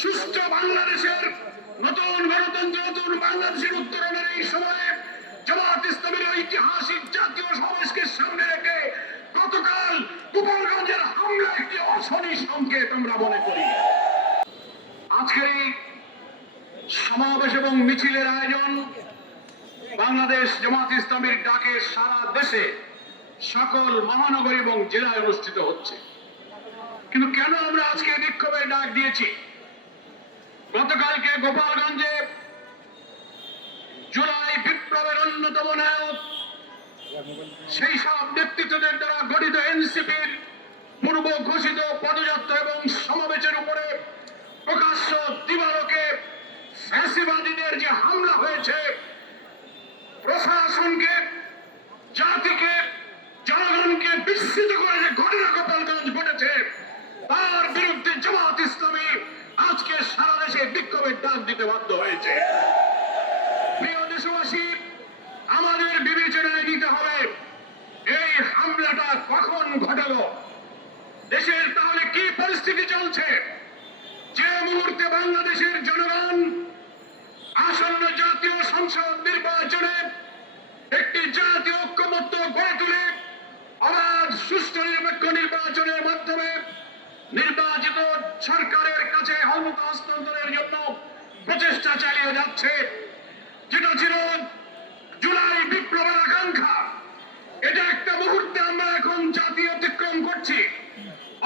সুস্থ বাংলাদেশের নতুন গণতন্ত্র, নতুন বাংলাদেশের উত্তরণের এই সময়ে জামাত ইসলামের ঐতিহাসিক জাতীয় সমাবেশকে সামনে রেখে গতকাল গোপালগঞ্জের হামলা একটি অশনি সংকেত আমরা মনে করি। আজকের এই সমাবেশ এবং মিছিলের আয়োজন বাংলাদেশ জামাত ইসলামের ডাকে সারা দেশে সকল মহানগর এবং জেলায় অনুষ্ঠিত হচ্ছে। কিন্তু কেন আমরা আজকে বিক্ষোভের ডাক দিয়েছি? গতকালকে গোপালগঞ্জে জুলাই বিপ্লবের অন্যতম নায়ক সেই সব নেতৃত্বদের দ্বারা গঠিত এনসিপির পূর্ব ঘোষিত পদযাত্রা এবং সমাবেশের উপরে প্রকাশ্য দিবালোকে ফ্যাসিবাদীদের যে হামলা হয়েছে, প্রশাসনকে, জাতিকে, জনগণকে বিস্মিত করে যে ঘটনা গোপালগঞ্জ ঘটেছে, তার বিরুদ্ধে জামাত ইসলামী আজকে সারা দেশে বিক্ষোভের ডাক দিতে বাধ্য হয়েছে। প্রিয় দেশবাসী, আমাদের বিবেচনায় নিতে হবে এই হামলাটা কখন ঘটালো, দেশের তাহলে কি পরিস্থিতি চলছে। যে মুহূর্তে বাংলাদেশের জনগণ আসন্ন জাতীয় সংসদ নির্বাচনে একটি জাতীয় ঐক্যমত্য গড়ে তুলে অবাধ সুষ্ঠু নিরপেক্ষ নির্বাচনের মাধ্যমে নির্বাচিত সরকারের কাছে ক্ষমতা হস্তান্তরের জন্য প্রচেষ্টা চালিয়ে যাচ্ছে, যেটা ছিল জুলাই বিপ্লবের আকাঙ্ক্ষা, এটা একটা মুহূর্তে আমরা এখন জাতি অতিক্রম করছি।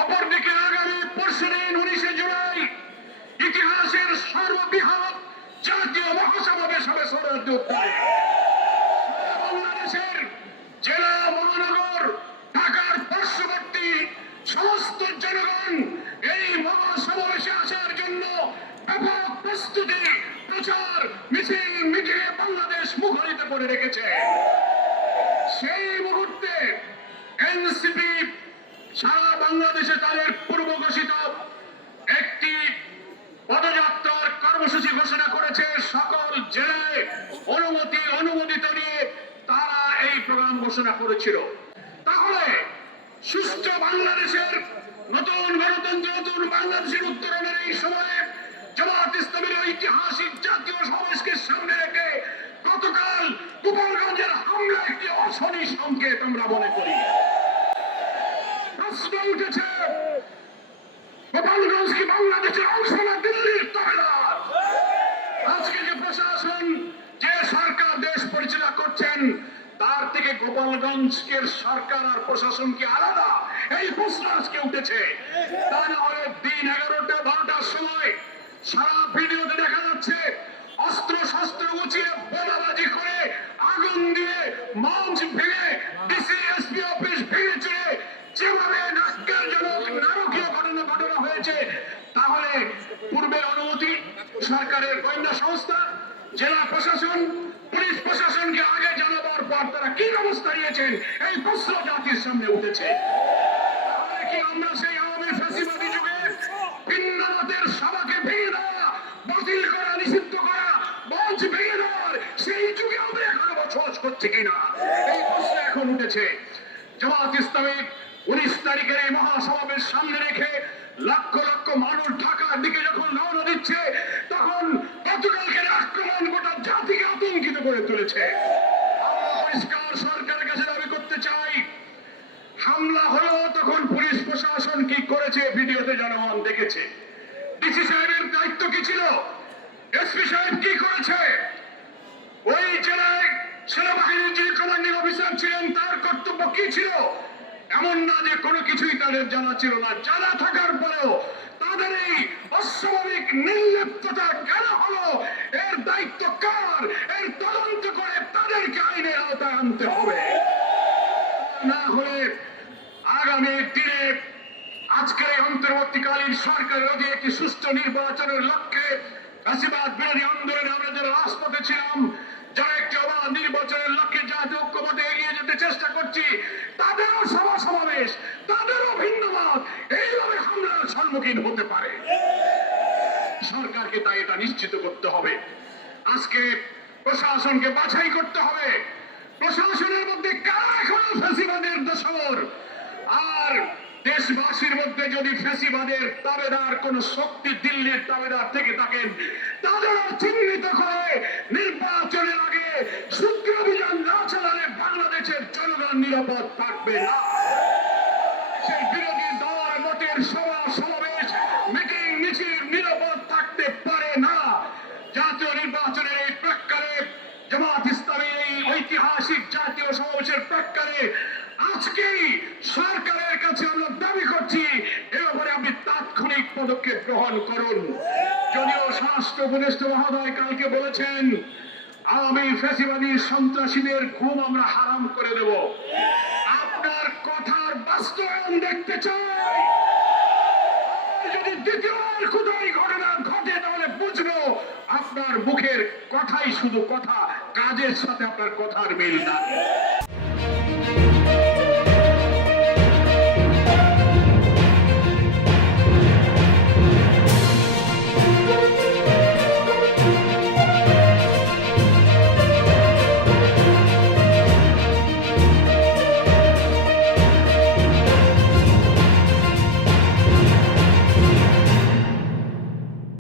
অপরদিকে আগামী পরশুদিন 19শে জুলাই ইতিহাসের সর্ববৃহৎ জাতীয় মহাসমাবেশ হবে শরণার্থী উদ্যানে। বাংলাদেশের জেলা, মহানগর, ঢাকার পার্শ্ববর্তী সমস্ত জনগণ এই মহাসমাবেশে আসার জন্য ব্যাপক প্রস্তুতি, প্রচার, মিছিল, মিটিয়ে বাংলাদেশ মুখরিত করে রেখেছে। সেই মুহূর্তে এনসিপি সারা বাংলাদেশে তাদের পূর্ব ঘোষিত একটি পদযাত্রার কর্মসূচি ঘোষণা করেছে। সকল জেলায় অনুমোদিত নিয়ে তারা এই প্রোগ্রাম ঘোষণা করেছিল। তাহলে সুস্থ বাংলাদেশের নতুন গণতন্ত্র, নতুন বাংলাদেশের উত্তরণের এই সময়ে জামাত ইসলামের ঐতিহাসিক জাতীয় সমাবেশকে সামনে রেখে গতকাল গোপালগঞ্জের হামলা একটি অশনি সংকেত আমরা মনে করি। প্রশ্ন উঠেছে, গোপালগঞ্জ কি বাংলাদেশের অংশ না দিল্লির তবেদার? আজকে যে প্রশাসন, যে সরকার দেশ পরিচালনা করছেন, তার থেকে গোপালগঞ্জের সরকার আর প্রশাসন কি আলাদা? এই প্রশ্ন আজকে উঠেছে। তা না হলে দিন 11টা 12টার সময় সারা ভিডিওতে দেখা যাচ্ছে অস্ত্র শস্ত্র গুছিয়ে বোমাবাজি করে আগুন দিয়ে মঞ্চ ভেঙে ডিসি এসপি অফিস ভেঙে চলে যেভাবে নারকীয় ঘটনা হয়েছে, তাহলে পূর্বের অনুমতি সরকারের গোয়েন্দা সংস্থা, জেলা প্রশাসন, পুলিশ প্রশাসনকে আগে জানাবার পর তারা কি ব্যবস্থা নিয়েছেন, এই প্রশ্ন জাতির সামনে উঠেছে। তাহলে কি আমরা সেই আওয়ামী ফ্যাসিবাদী যুগে ভিন্ন মতের সভাকে ভেঙে দেওয়া, বাতিল করা, নিষিদ্ধ করা, মঞ্চ ভেঙে দেওয়ার সেই যুগে আমরা এখনো বসবাস করছি কিনা, এই প্রশ্ন এখন উঠেছে। জামাত ইসলামী 19 তারিখের এই মহাসমাবেশ সামনে রেখে লক্ষ লক্ষ মানুষ ঢাকার দিকে যখন রওনা দিচ্ছে, তখন গতকালকের আক্রমণ গোটা জাতিকে আতঙ্কিত করে তুলেছে। আমরা পরিষ্কার সরকারের কাছে দাবি করতে চাই, হামলা হলো তখন পুলিশ প্রশাসন কি করেছে ভিডিওতে জনগণ দেখেছে। ডিসি সাহেবের দায়িত্ব কি ছিল? এসপি সাহেব কি করেছে? ওই জেলায় সেনাবাহিনীর যে কমান্ডিং অফিসার ছিলেন তার কর্তব্য কি ছিল? এমন না যে কোনো কিছুই তাদের জানা ছিল না। জানা থাকার পরেও তাদের এই অস্বাভাবিক নির্লিপ্ততা কেন হলো, এর দায়িত্ব কার? এর তদন্ত করে তাদেরকে আইনের আওতায় আনতে হবে। না হলে আগামী দিনে আজকের এই অন্তর্বর্তীকালীন সরকারের অধীনে একটি সুষ্ঠু নির্বাচনের লক্ষ্যে ফ্যাসিবাদ বিরোধী আন্দোলনে আমরা যারা রাজপথে ছিলাম, যারা একটি অবাধ নির্বাচনের লক্ষ্যে জাতীয় ঐক্যমত্যে এগিয়ে যেতে চেষ্টা করছি, তাদেরও সভা সমাবেশ, তাদেরও ভিন্ন মত এইভাবে হামলার সম্মুখীন হতে পারে। সরকারকে তাই এটা নিশ্চিত করতে হবে। আজকে প্রশাসনকে বাছাই করতে হবে, প্রশাসনের মধ্যে কারা এখনো ফ্যাসিবাদের দোসর আর দেশবাসীর মধ্যে যদি ফ্যাসিবাদের দাবেদার কোন শক্তি দিল্লির দাবেদার থেকে থাকেন, তাদেরও চিহ্নিত করে নির্বাচনের আগে সূত্র অভিযান না চালালে বাংলাদেশের জনগণ নিরাপদ থাকবে না। সেই বিরোধী দল মতের সভা সমাবেশ মিটিং মিছিল নিরাপদ থাকতে পারে না। জাতীয় নির্বাচনের এই প্রাক্কালে জামাত ইসলামী এই ঐতিহাসিক জাতীয় সমাবেশের প্রাক্কালে আজকেই সরকারের কাছে আমরা দাবি করছি, এ ব্যাপারে আপনি তাৎক্ষণিক পদক্ষেপ গ্রহণ করুন। যদিও স্বরাষ্ট্র উপদেষ্টা মহোদয় কালকে বলেছেন আওয়ামী ফ্যাসিবাদী সন্ত্রাসীদের ঘুম আমরা হারাম করে দেব, আপনার কথার বাস্তবায়ন দেখতে চাই। যদি দ্বিতীয়বার কোথায় ঘটনা ঘটে তাহলে বুঝবো আপনার মুখের কথাই শুধু কথা, কাজের সাথে আপনার কথার মিল না।